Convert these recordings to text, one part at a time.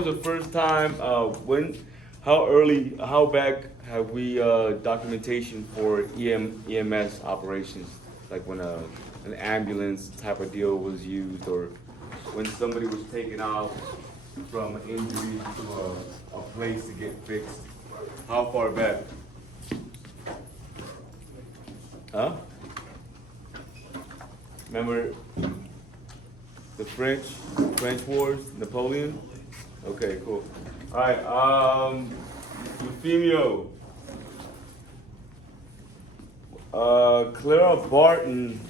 was the first time, how back have we documentation for EMS operations? Like when an ambulance type of deal was used, or when somebody was taken out from an injury to a place to get fixed? How far back? Huh? Remember the French Wars, Napoleon? Okay, cool. All right, Euphemio. Clara Barton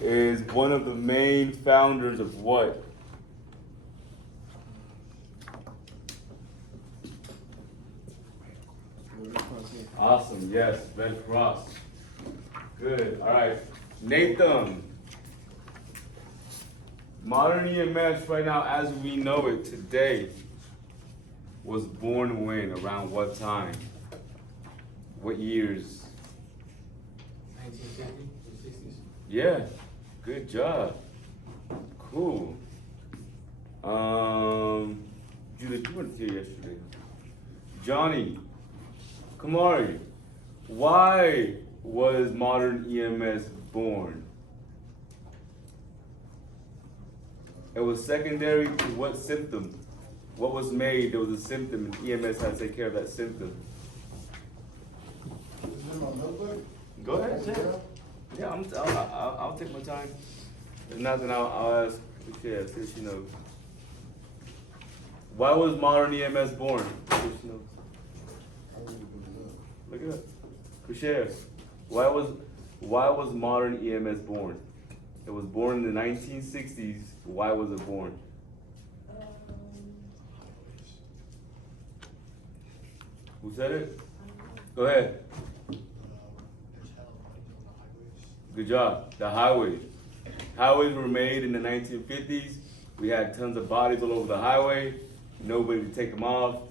is one of the main founders of what? Awesome, yes, Red Cross. Good, all right. Nathan. Modern EMS right now, as we know it today, was born when? Around what time? What years? 1950, the 60s. Yeah, good job. Cool. Judith, you weren't here yesterday. Johnny, Kamari, why was modern EMS born? It was secondary to what symptom? What was made? There was a symptom, and EMS had to take care of that symptom. Is it in my notebook? Go ahead, Jay. Yeah, I'll take my time. If not, then I'll ask Kushia, see if she knows. Why was modern EMS born? See if she knows. Look it up. Kushia, why was modern EMS born? It was born in the 1960s. Why was it born? Who said it? Go ahead. Good job. The highways. Highways were made in the 1950s. We had tons of bodies all over the highway. Nobody to take them off.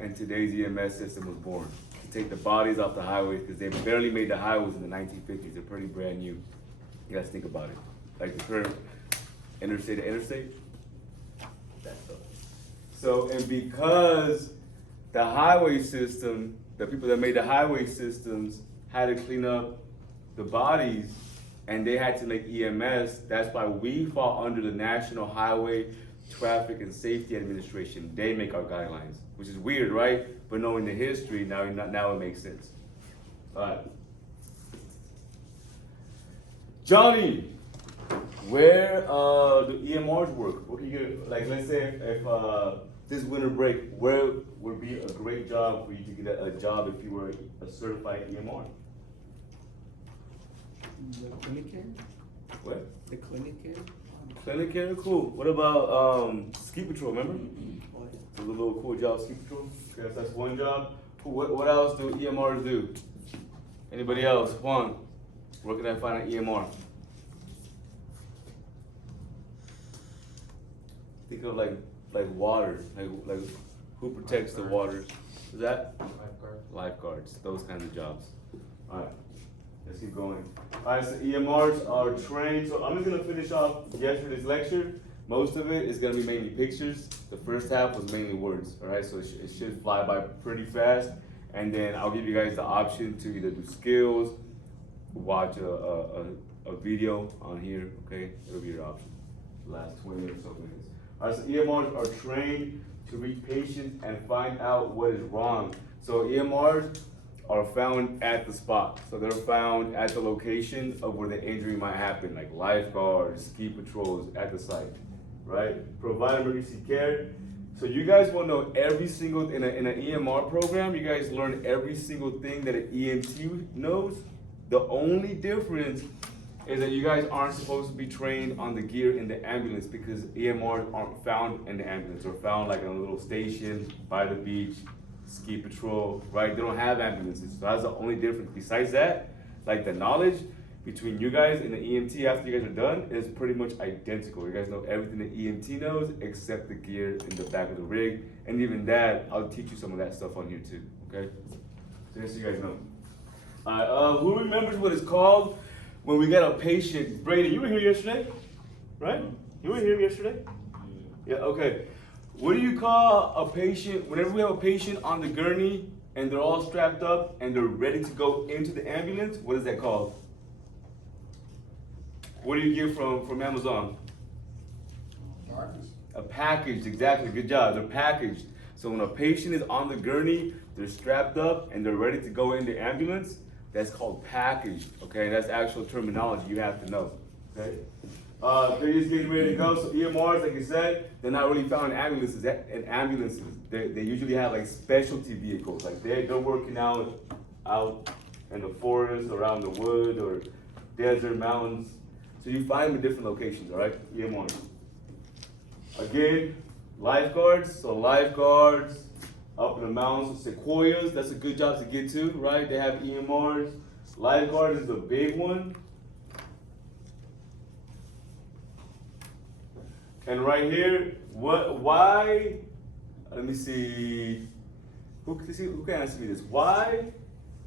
And today's EMS system was born. To take the bodies off the highways, because they barely made the highways in the 1950s. They're pretty brand new. You guys think about it. Like the current interstate to interstate. That stuff. So, and because the highway system, the people that made the highway systems had to clean up the bodies, and they had to make EMS. That's why we fall under the National Highway Traffic and Safety Administration. They make our guidelines, which is weird, right? But knowing the history, now it makes sense. All right. Johnny, where do EMRs work? What do you get? Like, let's say if this winter break, where would be a great job for you to get a job if you were a certified EMR? The clinic care? What? The clinic care? Clinic care, cool. What about ski patrol? Remember? Oh, yeah. It was a little cool job, ski patrol. Okay, that's one job. Cool. What else do EMRs do? Anybody else? Juan, where can I find an EMR? Think of like water, like who protects the waters? Is that lifeguards? Those kinds of jobs. All right, let's keep going. All right, so EMRs are trained. So I'm just gonna finish off yesterday's lecture. Most of it is gonna be mainly pictures. The first half was mainly words. All right, so it should fly by pretty fast. And then I'll give you guys the option to either do skills, watch a video on here. Okay, it'll be your option. Last 20 or so minutes. All right, so EMRs are trained to reach patients and find out what is wrong. So EMRs are found at the spot. So they're found at the location of where the injury might happen, like lifeguards, ski patrols at the site, right? Provide emergency care. So you guys will know every single, in an EMR program, you guys learn every single thing that an EMT knows. The only difference is that you guys aren't supposed to be trained on the gear in the ambulance, because EMRs aren't found in the ambulance. They're found like in a little station by the beach, ski patrol, right? They don't have ambulances, so that's the only difference. Besides that, like the knowledge between you guys and the EMT after you guys are done is pretty much identical. You guys know everything the EMT knows except the gear in the back of the rig, and even that, I'll teach you some of that stuff on here too, okay? So just so you guys know. All right, who remembers what it's called when we get a patient? Brady, you were here yesterday, right? You were here yesterday? Yeah, okay. What do you call a patient, whenever we have a patient on the gurney and they're all strapped up and they're ready to go into the ambulance, what is that called? What do you get from Amazon? A package, exactly, good job, they're packaged. So when a patient is on the gurney, they're strapped up and they're ready to go in the ambulance, that's called packaged, okay? That's actual terminology you have to know, okay? They're just getting ready to go, so EMRs, like I said, they're not really found in ambulances. They usually have like specialty vehicles, like they're working out in the forest, around the wood, or desert, mountains. So you find them in different locations, all right, EMRs. Again, lifeguards, so lifeguards up in the mountains, sequoias, that's a good job to get to, right? They have EMRs. Lifeguard is the big one. And right here, why, let me see, who can answer me this? Why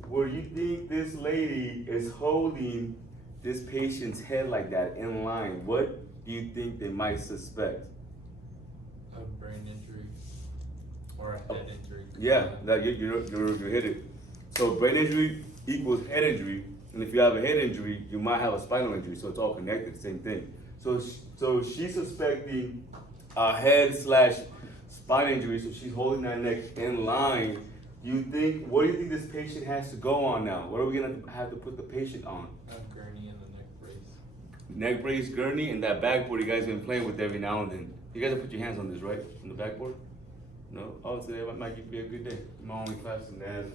would you think this lady is holding this patient's head like that in line? What do you think they might suspect? A brain injury or a head injury. Yeah, that you hit it. So brain injury equals head injury, and if you have a head injury, you might have a spinal injury. So it's all connected, same thing. So she's suspecting a head/spine injury. So she's holding that neck in line. What do you think this patient has to go on now? What are we gonna have to put the patient on? A gurney and a neck brace. Neck brace, gurney, and that backboard you guys been playing with every now and then. You guys have put your hands on this, right? On the backboard? No? Oh, today might be a good day. My only class in that.